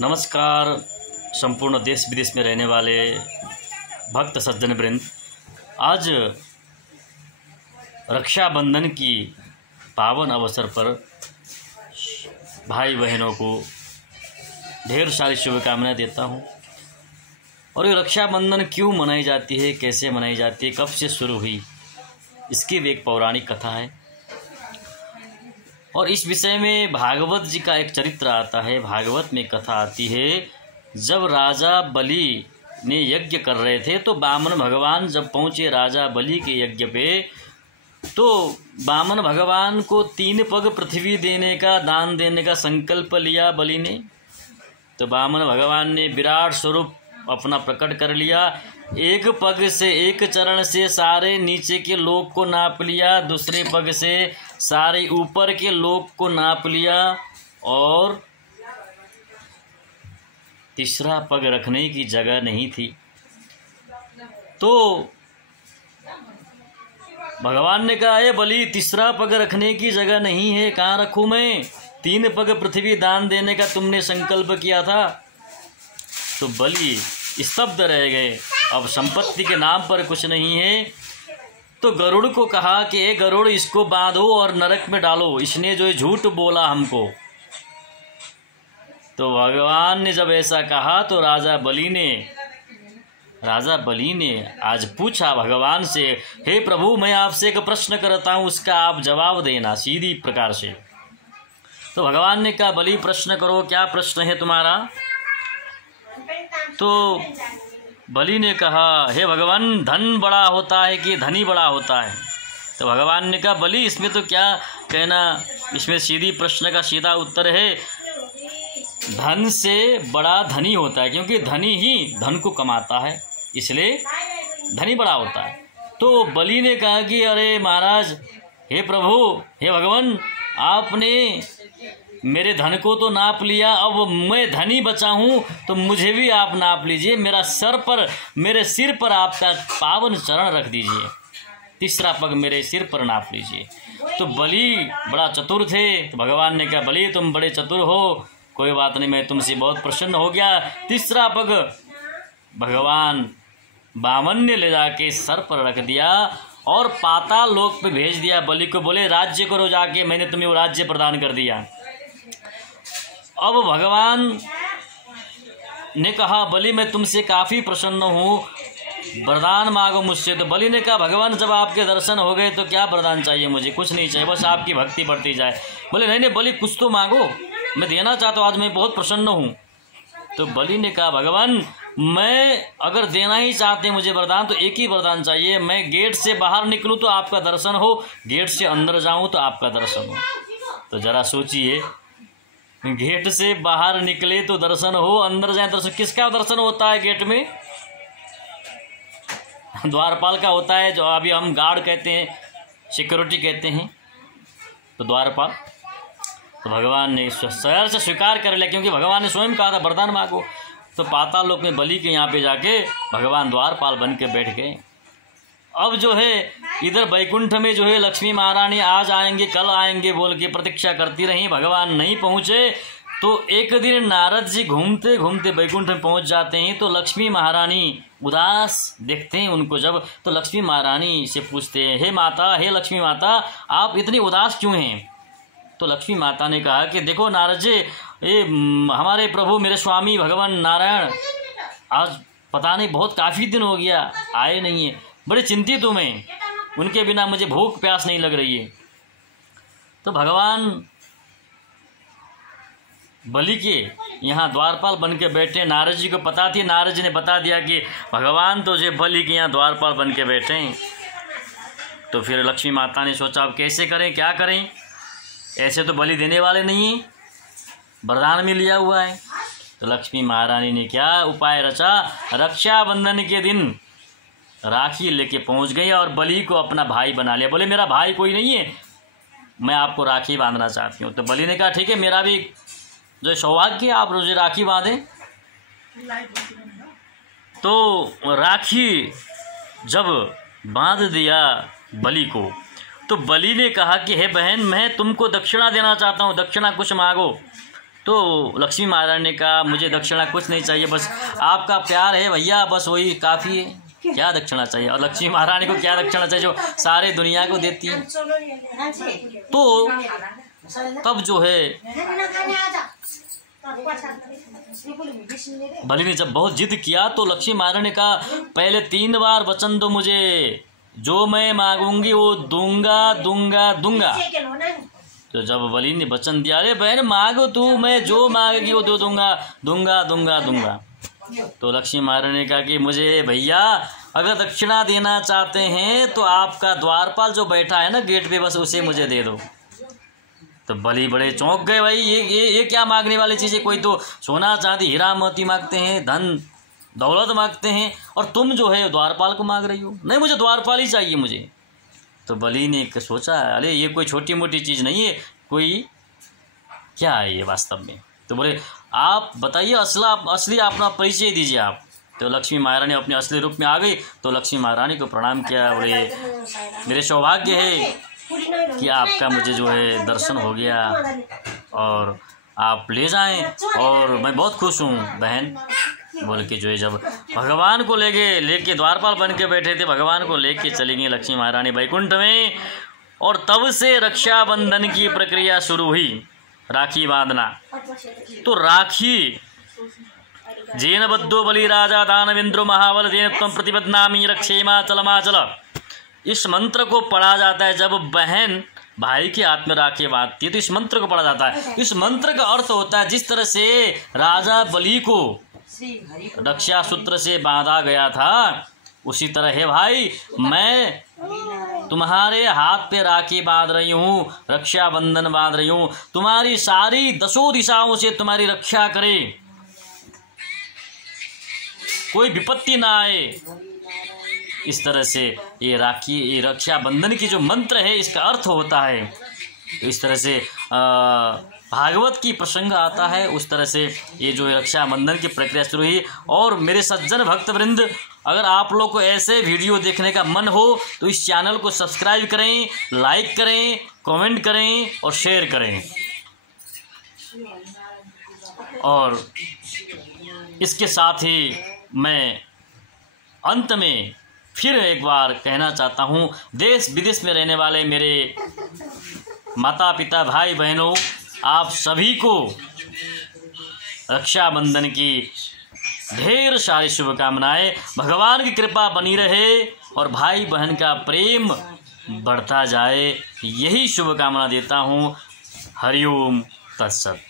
नमस्कार संपूर्ण देश विदेश में रहने वाले भक्त सज्जन वृंद। आज रक्षाबंधन की पावन अवसर पर भाई बहनों को ढेर सारी शुभकामनाएं देता हूं। और ये रक्षाबंधन क्यों मनाई जाती है, कैसे मनाई जाती है, कब से शुरू हुई, इसकी भी एक पौराणिक कथा है। और इस विषय में भागवत जी का एक चरित्र आता है। भागवत में कथा आती है, जब राजा बलि ने यज्ञ कर रहे थे तो वामन भगवान जब पहुँचे राजा बलि के यज्ञ पे, तो वामन भगवान को 3 पग पृथ्वी देने का, दान देने का संकल्प लिया बलि ने। तो वामन भगवान ने विराट स्वरूप अपना प्रकट कर लिया। एक पग से, एक चरण से सारे नीचे के लोक को नाप लिया, दूसरे पग से सारे ऊपर के लोक को नाप लिया, और तीसरा पग रखने की जगह नहीं थी। तो भगवान ने कहा, बलि तीसरा पग रखने की जगह नहीं है, कहाँ रखूं मैं? 3 पग पृथ्वी दान देने का तुमने संकल्प किया था। तो बलि स्तब्ध रह गए। अब संपत्ति के नाम पर कुछ नहीं है। तो गरुड़ को कहा कि गरुड़, इसको बांधो और नरक में डालो, इसने जो झूठ बोला हमको। तो भगवान ने जब ऐसा कहा तो राजा बलि ने आज पूछा भगवान से, हे प्रभु, मैं आपसे एक प्रश्न करता हूँ, उसका आप जवाब देना सीधी प्रकार से। तो भगवान ने कहा, बलि प्रश्न करो, क्या प्रश्न है तुम्हारा? तो बलि ने कहा, हे भगवान, धन बड़ा होता है कि धनी बड़ा होता है? तो भगवान ने कहा, बलि इसमें तो क्या कहना, इसमें सीधी प्रश्न का सीधा उत्तर है, धन से बड़ा धनी होता है, क्योंकि धनी ही धन को कमाता है, इसलिए धनी बड़ा होता है। तो बलि ने कहा कि अरे महाराज, हे प्रभु, हे भगवान, आपने मेरे धन को तो नाप लिया, अब मैं धनी बचा हूँ तो मुझे भी आप नाप लीजिए, मेरे सिर पर आपका पावन चरण रख दीजिए, तीसरा पग मेरे सिर पर नाप लीजिए। तो बलि बड़ा चतुर थे। तो भगवान ने कहा, बलि तुम बड़े चतुर हो, कोई बात नहीं, मैं तुमसे बहुत प्रसन्न हो गया। तीसरा पग भगवान वामन ने ले जाके सर पर रख दिया और पाताल लोक पे भेज दिया। बलि को बोले, राज्य करो जाके, मैंने तुम्हें वो राज्य प्रदान कर दिया। अब भगवान ने कहा, बलि मैं तुमसे काफ़ी प्रसन्न हूँ, वरदान मांगो मुझसे। तो बलि ने कहा, भगवान जब आपके दर्शन हो गए तो क्या वरदान चाहिए? मुझे कुछ नहीं चाहिए, बस आपकी भक्ति बढ़ती जाए। बोले, नहीं बलि, कुछ तो मांगो, मैं देना चाहता हूँ, आज मैं बहुत प्रसन्न हूँ। तो बलि ने कहा, भगवान मैं अगर देना ही चाहते हैं मुझे वरदान, तो एक ही वरदान चाहिए, मैं गेट से बाहर निकलूँ तो आपका दर्शन हो, गेट से अंदर जाऊँ तो आपका दर्शन हो। तो जरा सोचिए, गेट से बाहर निकले तो दर्शन हो, अंदर जाए दर्शन। किसका दर्शन होता है गेट में? द्वारपाल का होता है, जो अभी हम गार्ड कहते हैं, सिक्योरिटी कहते हैं, तो द्वारपाल। तो भगवान ने शहर से स्वीकार कर लिया, क्योंकि भगवान ने स्वयं कहा था वरदान मांगो। तो पाताल लोक में बलि के यहाँ पे जाके भगवान द्वारपाल बन के बैठ गए। अब जो है इधर बैकुंठ में जो है लक्ष्मी महारानी आज आएंगे कल आएंगे बोल के प्रतीक्षा करती रही, भगवान नहीं पहुँचे। तो एक दिन नारद जी घूमते घूमते बैकुंठ में पहुँच जाते हैं। तो लक्ष्मी महारानी उदास देखते हैं उनको जब, तो लक्ष्मी महारानी से पूछते हैं, हे माता, हे लक्ष्मी माता, आप इतनी उदास क्यों हैं? तो लक्ष्मी माता ने कहा कि देखो नारद जी, ये हमारे प्रभु मेरे स्वामी भगवान नारायण आज पता नहीं बहुत काफ़ी दिन हो गया आए नहीं है, बड़े चिंतित हूँ मैं, उनके बिना मुझे भूख प्यास नहीं लग रही है। तो भगवान बलि के यहाँ द्वारपाल बन के बैठे, नारद जी को पता थी, नारद जी ने बता दिया कि भगवान तो जो बलि के यहाँ द्वारपाल बन के बैठे हैं। तो फिर लक्ष्मी माता ने सोचा अब कैसे करें, क्या करें, ऐसे तो बलि देने वाले नहीं हैं, वरदान में लिया हुआ है। तो लक्ष्मी महारानी ने क्या उपाय रचा, रक्षाबंधन के दिन राखी लेके पहुंच गई और बलि को अपना भाई बना लिया। बोले, मेरा भाई कोई नहीं है, मैं आपको राखी बांधना चाहती हूँ। तो बलि ने कहा, ठीक है, मेरा भी जो सौभाग्य, आप रोज राखी बांधें। तो राखी जब बांध दिया बलि को, तो बलि ने कहा कि हे बहन, मैं तुमको दक्षिणा देना चाहता हूँ, दक्षिणा कुछ मांगो। तो लक्ष्मी महारानी ने कहा मुझे दक्षिणा कुछ नहीं चाहिए, बस आपका प्यार है भैया, बस वही काफ़ी है, क्या दक्षिणा चाहिए। और लक्ष्मी महारानी को क्या दक्षिणा चाहिए जो सारे दुनिया को देती है। तो तब जो है बलि ने जब बहुत जिद किया तो लक्ष्मी महारानी ने कहा पहले 3 बार वचन दो मुझे, जो मैं मांगूंगी वो दूंगा दूंगा दूंगा। तो जब बलि ने वचन दिया, अरे बहन मांगो तू, मैं जो मांगेगी वो दो दूंगा दूंगा दूंगा दूंगा। तो लक्ष्मी महारानी ने कहा कि मुझे भैया अगर दक्षिणा देना चाहते हैं तो आपका द्वारपाल जो बैठा है ना गेट पे, बस उसे मुझे दे दो। तो बलि बड़े चौंक गए, भाई ये क्या मांगने वाली चीज़ है, कोई तो सोना चांदी हीरा मोती मांगते हैं, धन दौलत मांगते हैं, और तुम जो है द्वारपाल को मांग रही हो। नहीं, मुझे द्वारपाल ही चाहिए मुझे। तो बलि ने सोचा अरे ये कोई छोटी मोटी चीज़ नहीं है, कोई क्या है ये वास्तव में। तो बोले आप बताइए असली अपना परिचय दीजिए आप। तो लक्ष्मी महारानी अपने असली रूप में आ गई। तो लक्ष्मी महारानी को प्रणाम किया, बोले मेरे सौभाग्य है कि आपका मुझे जो है दर्शन हो गया और आप ले जाएं, और मैं बहुत खुश हूँ बहन। बोल के जो है जब भगवान को लेके द्वारपाल बन के बैठे थे, भगवान को लेके चली गई लक्ष्मी महारानी वैकुंठ में। और तब से रक्षाबंधन की प्रक्रिया शुरू हुई, राखी बांधना। तो राखी जेन बद्धो बलि राजा दानवेंद्रो महाबल जेन त्वं प्रतिबध्नामि रक्षेमाचलमाचल, इस मंत्र को पढ़ा जाता है जब बहन भाई के हाथ में राखी बांधती है, तो इस मंत्र को पढ़ा जाता है। इस मंत्र का अर्थ होता है जिस तरह से राजा बलि को रक्षा सूत्र से बांधा गया था, उसी तरह है भाई मैं तुम्हारे हाथ पे राखी बांध रही हूँ, रक्षाबंधन बांध रही हूँ, तुम्हारी सारी 10 दिशाओं से तुम्हारी रक्षा करे, कोई विपत्ति ना आए। इस तरह से ये राखी, ये रक्षाबंधन की जो मंत्र है इसका अर्थ होता है। तो इस तरह से भागवत की प्रसंग आता है, उस तरह से ये जो रक्षाबंधन की प्रक्रिया शुरू हुई। और मेरे सज्जन भक्तवृंद, अगर आप लोग को ऐसे वीडियो देखने का मन हो तो इस चैनल को सब्सक्राइब करें, लाइक करें, कमेंट करें और शेयर करें। और इसके साथ ही मैं अंत में फिर एक बार कहना चाहता हूँ, देश विदेश में रहने वाले मेरे माता पिता भाई बहनों, आप सभी को रक्षाबंधन की ढेर सारी शुभकामनाएं। भगवान की कृपा बनी रहे और भाई बहन का प्रेम बढ़ता जाए, यही शुभकामना देता हूँ। हरिओम तत्सत।